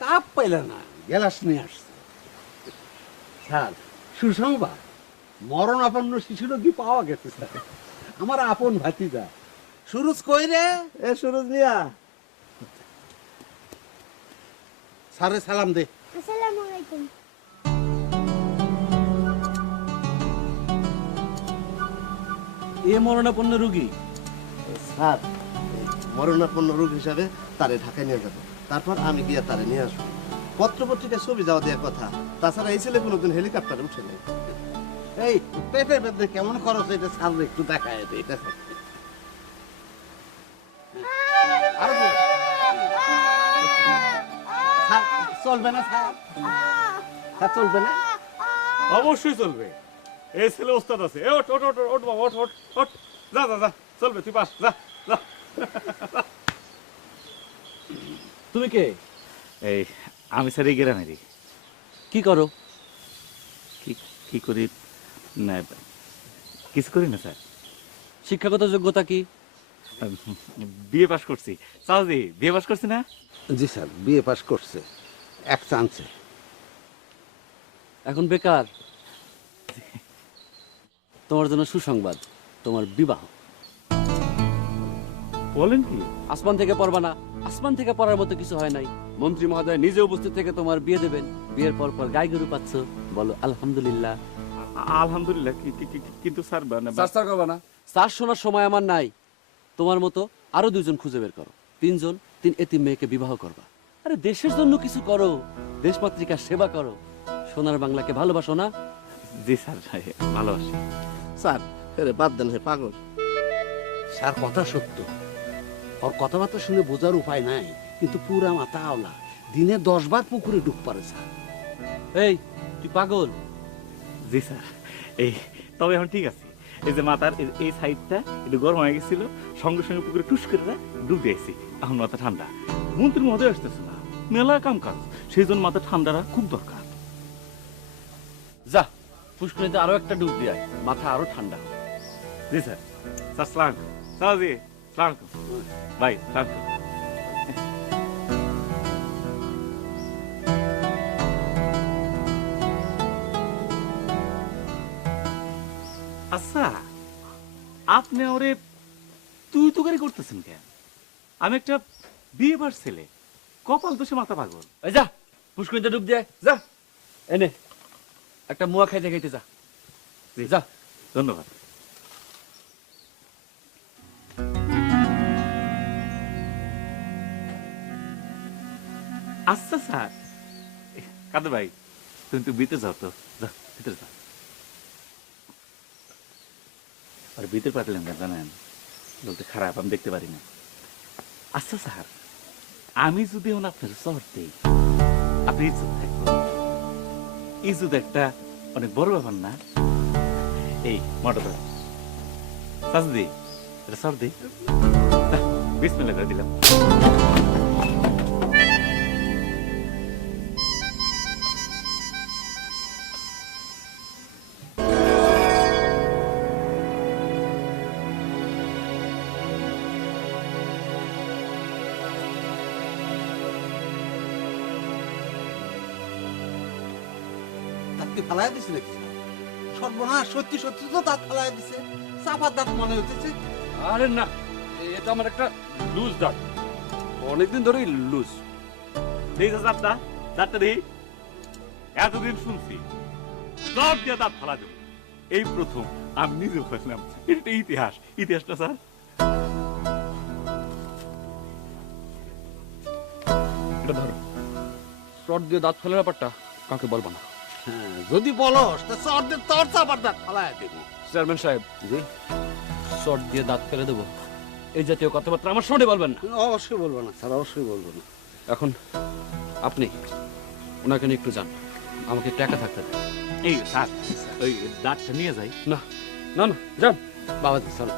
Cup পাইলে না, গেলাস নিয়ে আসছে। স্যার, সুসংবাদ, মরণ আপন্ন শিশু রোগী পাওয়া গেছে স্যার। আমার আপন ভাতিজা সুরজ কই রে? এ সুরজ মিয়া, স্যারে সালাম দে। আসসালামু আলাইকুম। এ মরণাপন্ন রোগী? স্যার মরণাপন্ন রোগ হিসাবে তারে ঢাকায় নিয়ে যাবো, তারপর আমি গিয়ে তারে নিয়ে আসবো। পত্রপত্রিকায় ছবি যাওয়া দেওয়ার কথা, তাছাড়া এই ছেলে কোনোদিন হেলিকপ্টারে উঠে নেই। এই পেটের ভেতরে কেমন খরচ, এটা স্যার একটু দেখায় দে। এটা আরো বল। স্যার, চলবে না স্যার? স্যার চলবে না? অবশ্যই চলবে, এই ছেলে ওস্তাদ আছে। এ ওঠ ওঠ ওঠ ওঠ বাবা, ওঠ ওঠ ওঠ, যা যা যা, চলবে, তুই পাস, যা যা। তুমি কে? এই আমি স্যার এই গ্রামেরই। কি করো? কি করি না, কিছু করি না স্যার। শিক্ষাগত যোগ্যতা কি? বিএ পাস করছি। চাওজি বিএ পাস করছি না? জি স্যার, বিএ পাস করছে, এক চান্সে। এখন বেকার। তোমার জন্য সুসংবাদ, তোমার বিবাহ। বলেন কি? আসমান থেকে পড়বা না, আসমান থেকে পড়ার মতো কিছু হয় নাই। মন্ত্রী মহোদয় নিজে উপস্থিত থেকে তোমার বিয়ে দেবেন। বিয়ের পর পর গাই গরু পাচ্ছ, বলো আলহামদুলিল্লাহ। আলহামদুলিল্লাহ। কিন্তু স্যার স্যার করবা না। স্যার শোনার সময় আমার নাই। তোমার মতো আরো 2 জন খুঁজে বের করো, 3 জন, 3 এতিম মেয়েকে বিবাহ করবা। আরে দেশের জন্য কিছু করো, দেশমাতৃকার সেবা করো। সোনার বাংলাকে ভালোবাসো না? জি স্যার, ভালোবাসি। স্যার আরে বাদ দেন, হে পাগল। স্যার কথা সত্য, ওর কথাবার্তা শুনে বোঝার উপায় নাই, কিন্তু পুরা মাথা আওলা। দিনে 10 বার পুকুরে ডুব পারে স্যার। এই তুই পাগল? জি স্যার, এই তবে এখন ঠিক আছে। এই যে মাথার এই সাইডটা একটু গরম হয়ে গেছিল, সঙ্গে সঙ্গে পুকুরে টুস করে ডুব দিয়েছি। এখন মাথা ঠান্ডা। মন্ত্রীর মহোদয় আসতেছে না, মেলা কাম কাজ, সেই জন্য মাথা ঠান্ডাটা খুব দরকার। যা পুষ্করিণীতে আরো একটা ডুব দিয়ে আয়, মাথা আরো ঠান্ডা হবে। জি স্যার। স্যার সালাম, স্যার জি সালাম, ভাই সালাম। আচ্ছা, আপনি ওরে তুই তো গাড়ি করতেছেন কেন? আমি একটা বিয়ে বার ছেলে, কপাল দোষে মাথা পাগল। এই যা পুষ্করিণীতে ডুব দিয়ে আয়, যা। এনে একটা মুয়া খাইতে খাইতে যা। জি যা। ধন্যবাদ। আচ্ছা স্যার, কাদের ভাই তুমি তো ভিতরে যাও, তো যা ভিতরে যাও। আর ভিতরে পাঠালাম কেন জানেন? লোকটা খারাপ, আমি দেখতে পারি না। আচ্ছা স্যার, আমি যদি আপনার শহর দিই, আপনি ইজ্জত থাকবো। ইজ্জত একটা অনেক বড় ব্যাপার না? এই মোটর সাজদি, এটা সর দি, বিসমিল্লাহ করে দিলাম। দাঁতকে ফালাই দিছে নাকি? সর্বনাশ, সত্যি সত্যি তো দাঁত ফালাই দিছে। চাপার দাঁত মনে হইতেছে। আরে না, এটা আমার একটা লুজ দাঁত, অনেকদিন ধরেই লুজ। দেখি দাঁতটা, দাঁতটা দেখি। এতদিন শুনছি দাঁত দিয়ে দাঁত ফালা দেবো, এই প্রথম আমি নিজে বসলাম। এটা ইতিহাস, ইতিহাসটা স্যার। এটা ধরো, শর্ট দিয়ে দাঁত ফেলার ব্যাপারটা কাউকে বলবো না। হ্যাঁ, যদি বলস তা তোর চাপার দাঁত ফালাই দেবো। চেয়ারম্যান সাহেব, জি, শর্ট দিয়ে দাঁত ফেলে দেবো, এই জাতীয় কথাবার্তা আমার সামনে বলবেন না। অবশ্যই বলবো না স্যার, অবশ্যই বলবো না। এখন আপনি ওনাকে নিয়ে একটু যান, আমাকে টাকা থাকতে দেন। এই স্যার, ওই দাঁতটা নিয়ে যাই। না না না, যান বাবা, চলো।